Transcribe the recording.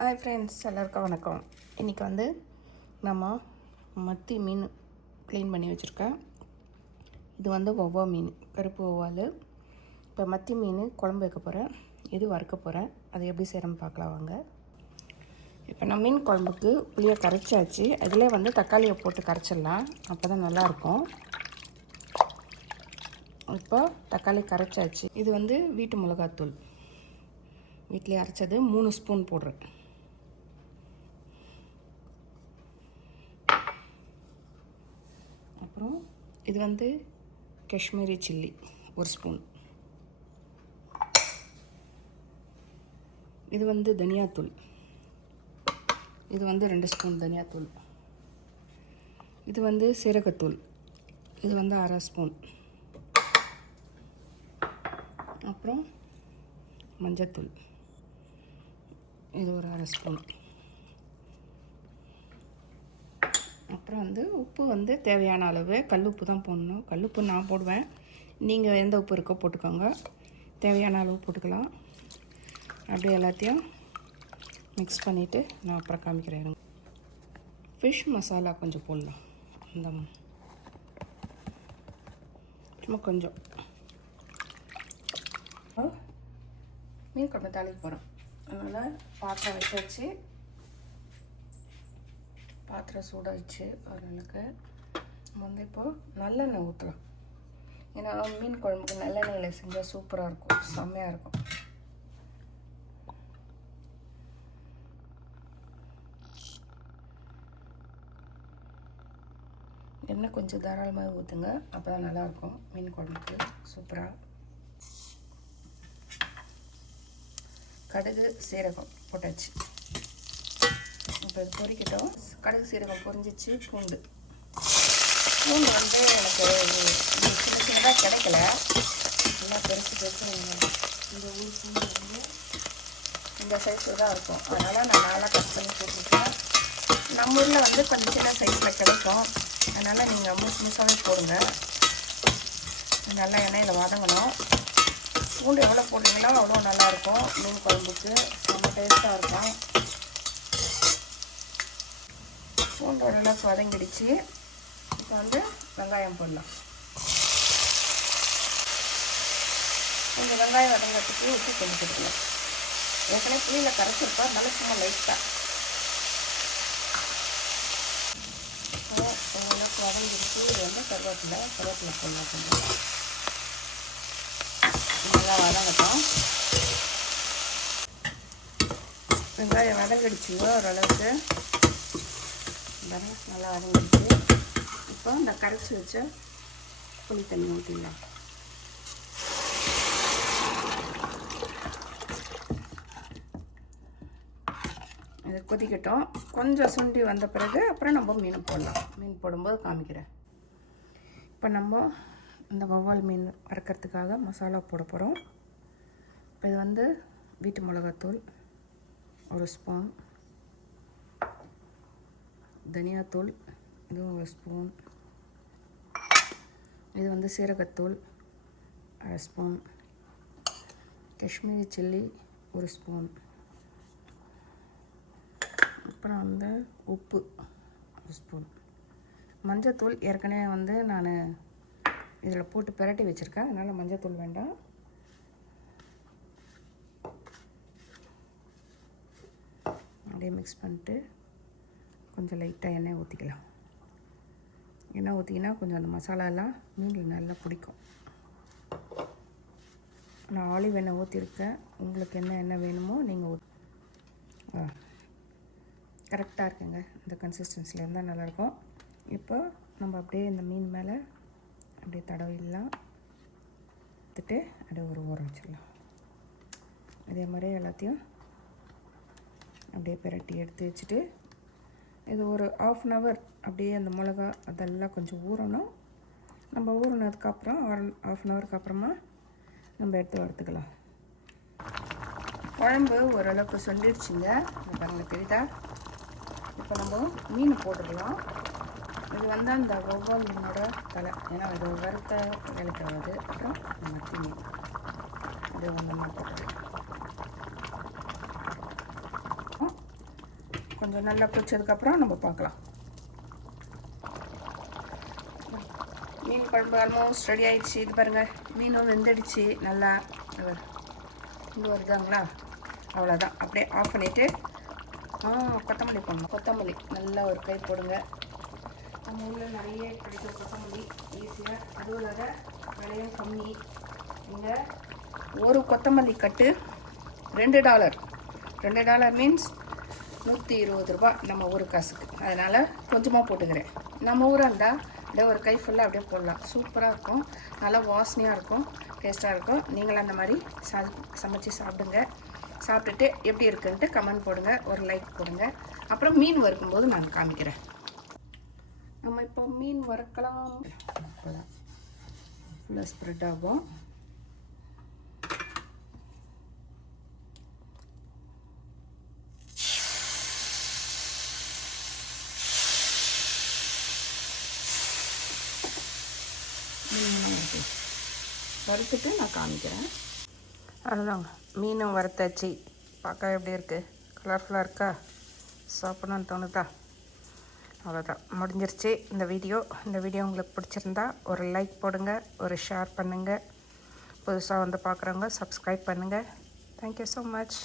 Hi friends, எல்லாருக்கும் வணக்கம். இன்றைக்கி வந்து நம்ம மத்தி மீன் க்ளீன் பண்ணி வச்சுருக்கேன். இது வந்து வவ்வா மீன், கருப்பு வவ்வால். இப்போ மத்தி மீன் குழம்பு வைக்க போகிறேன், இது வறுக்க போகிறேன். அது எப்படி செய்கிறோன்னு பார்க்கலாம் வாங்க. இப்போ நான் மீன் குழம்புக்கு புளியை கரைச்சாச்சு. அதிலே வந்து தக்காளியை போட்டு கரைச்சிடலாம், அப்போ தான் நல்லாயிருக்கும். இப்போ தக்காளி கரைச்சாச்சு. இது வந்து வீட்டு மிளகாத்தூள், வீட்டிலே அரைச்சது 3 ஸ்பூன் போடுறேன். அப்புறம் இது வந்து காஷ்மீரி சில்லி 1 ஸ்பூன். இது வந்து தனியாத்தூள், இது வந்து 2 ஸ்பூன் தனியாத்தூள். இது வந்து சீரகத்தூள், இது வந்து 1/2 ஸ்பூன். அப்புறம் மஞ்சத்தூள், இது ஒரு 1/2 ஸ்பூன். அப்புறம் வந்து உப்பு வந்து தேவையான அளவு, கல் உப்பு தான் போடணும். கல் உப்பு நான் போடுவேன், நீங்கள் எந்த உப்பு இருக்கோ போட்டுக்கோங்க. தேவையான அளவு போட்டுக்கலாம். அப்படியே எல்லாத்தையும் மிக்ஸ் பண்ணிவிட்டு நான் அப்புறம் காமிக்கிறேன். ஃபிஷ் மசாலா கொஞ்சம் போடலாம், இந்த சும்மா கொஞ்சம். மீன் குழம்பு தாளிக்க போகிறோம், அதனால் பாத்திரம் வச்சாச்சு. பாத்திரம் சூடாகிடுச்சு ஓரளவுக்கு. நம்ம வந்து இப்போது நல்லெண்ணெய் ஊற்றலாம். ஏன்னா மீன் குழம்புக்கு நல்லெண்ணெயில் செஞ்சால் சூப்பராக இருக்கும், செம்மையாக இருக்கும். எண்ணெய் கொஞ்சம் தாராளமாக ஊற்றுங்க, அப்போ தான் நல்லாயிருக்கும் மீன் குழம்புக்கு சூப்பராக. கடுகு சீரகம் போட்டாச்சு. இப்போ இது பொரிக்கட்டும். கடுகு சீரகம் பொரிஞ்சிச்சு. பூண்டு வந்து எனக்கு சின்ன சின்னதாக கிடைக்கல, நல்லா பெருசு பெருசு. இந்த ஊர் பூண்டு வந்து இந்த சைஸில் தான் இருக்கும், அதனால் நான் நல்லா கட் பண்ணி போட்டுருக்கேன். நம்ம ஊரில் வந்து கொஞ்சம் சின்ன சைஸில் கிடைக்கும், அதனால் நீங்கள் முழுசாகவே போடுங்க. நல்லா எண்ணெயில் வதங்கணும். பூண்டு எவ்வளோ போடுறீங்களோ அவ்வளோ நல்லாயிருக்கும் மீன் குழம்புக்கு, ரொம்ப டேஸ்ட்டாக இருக்கும். பூண்டு ஓரளவுக்கு வதங்கிடுச்சு. இப்போ வந்து வெங்காயம் போடலாம். இந்த வெங்காயம் வதங்கிறதுக்கு உப்பு கொஞ்சம் கொடுக்கலாம். ஏற்கனவே புளியில் கரைச்சிருப்பா, நல்லா சும்மா லைட்டாக. ஓரளவுக்கு வதங்கிடுச்சு. இது வந்து கருவேப்பிலை போடலாம். கொஞ்சம் நல்லா வதங்கட்டும். வெங்காயம் வதங்கிடுச்சுங்க ஓரளவுக்கு, நல்லா வதங்கிடுச்சு. இப்போ இந்த கரைச்சி வச்ச புளி தண்ணி ஊற்றிடலாம். இது கொதிக்கட்டும். கொஞ்சம் சுண்டி வந்த பிறகு அப்புறம் நம்ம மீன் போடலாம். மீன் போடும்போது காமிக்கிறேன். இப்போ நம்ம இந்த வவ்வால் மீன் வறுக்கிறதுக்காக மசாலா போட போகிறோம். இப்போ இது வந்து வீட்டு மிளகாத்தூள் 1 ஸ்பூன், தனியாத்தூள் இதுவும் 1 ஸ்பூன், இது வந்து சீரகத்தூள் 1/2 ஸ்பூன், காஷ்மீரி சில்லி 1 ஸ்பூன், அப்புறம் வந்து உப்பு 1 ஸ்பூன், மஞ்சத்தூள் ஏற்கனவே வந்து நான் இதில் போட்டு பிரட்டி வச்சுருக்கேன், அதனால் மஞ்சத்தூள் வேண்டாம். அப்படியே மிக்ஸ் பண்ணிட்டு கொஞ்சம் லைட்டாக எண்ணெய் ஊற்றிக்கலாம். எண்ணெய் ஊற்றிக்கினா கொஞ்சம் அந்த மசாலாலாம் மீனில் நல்லா பிடிக்கும். நான் ஆலிவ் எண்ணெய் ஊற்றிருக்கேன், உங்களுக்கு என்ன எண்ணெய் வேணுமோ நீங்கள் கரெக்டாக இருக்குங்க. இந்த கன்சிஸ்டன்சியில் இருந்தால் நல்லாயிருக்கும். இப்போ நம்ம அப்படியே இந்த மீன் மேலே அப்படியே தடவிடலாம். எடுத்துட்டு அப்படியே ஒரு ஓரம் வச்சிடலாம். அதே மாதிரி எல்லாத்தையும் அப்படியே பிரட்டி எடுத்து வச்சுட்டு, இது ஒரு 1/2 hour அப்படியே அந்த மிளகா அதெல்லாம் கொஞ்சம் ஊறணும். நம்ம ஊறினதுக்கப்புறம் 1/2 hourக்கு அப்புறமா நம்ம எடுத்து வறுத்துக்கலாம். குழம்பு ஓரளவுக்கு சொல்லிடுச்சுங்க, பாருங்கள் தெரியுதா. இப்போ நம்ம மீன் போட்டுக்கலாம். இது வந்து அந்த வவ்வால் மீனோட தலை, ஏன்னா இது வறுத்த வேலைக்கு ஆகாது. அப்புறம் மத்தி மீன் இது ஒன்று போட்டுக்கலாம். கொஞ்சம் நல்லா கொதிச்சதுக்கப்புறம் நம்ம பார்க்கலாம். மீன் குழம்பு ஆல்மோஸ்ட் ரெடி ஆகிடுச்சு. இது பாருங்கள், மீனும் வெந்துடுச்சு நல்லா. இங்கே வருதாங்களா? அவ்வளோதான். அப்படியே ஆஃப் பண்ணிவிட்டு கொத்தமல்லி போடணும். கொத்தமல்லி நல்லா ஒரு கை போடுங்க. நம்ம ஊரில் நிறைய கிடைக்கும் கொத்தமல்லி ஈஸியாக, அதுவும் இல்லாத விலையும் கம்மி. இங்கே ஒரு கொத்தமல்லி கட்டு $2. $2 மீன்ஸ் 120 ரூபா நம்ம ஊர் காசுக்கு. அதனால் கொஞ்சமாக போட்டுக்கிறேன். நம்ம ஊராக இருந்தால் அப்படியே ஒரு கை ஃபுல்லாக அப்படியே போடலாம். சூப்பராக இருக்கும், நல்லா வாசனையாக இருக்கும், டேஸ்ட்டாக இருக்கும். நீங்களும் அந்த மாதிரி சமைச்சு சாப்பிடுங்க. சாப்பிட்டுட்டு எப்படி இருக்குன்ட்டு கமெண்ட் போடுங்க, ஒரு லைக் போடுங்க. அப்புறம் மீன் வறுக்கும்போது நான் காமிக்கிறேன். நம்ம இப்போ மீன் வறுக்கலாம். அப்போதான் ஃபுல்லாக ஸ்ப்ரெட் ஆகும். வறுத்துட்டு நான் காமிக்கிறேன். அதுதாங்க, மீனும் வறுத்தாச்சு. பார்க்க எப்படி இருக்குது? கலர்ஃபுல்லாக இருக்கா? சாப்பிடணும்னு தோணுதா? அவ்வளோதான், முடிஞ்சிருச்சு இந்த வீடியோ. இந்த வீடியோ உங்களுக்கு பிடிச்சிருந்தா ஒரு லைக் போடுங்க, ஒரு ஷேர் பண்ணுங்கள். புதுசாக வந்து பார்க்குறவங்க சப்ஸ்கிரைப் பண்ணுங்கள். Thank you so much.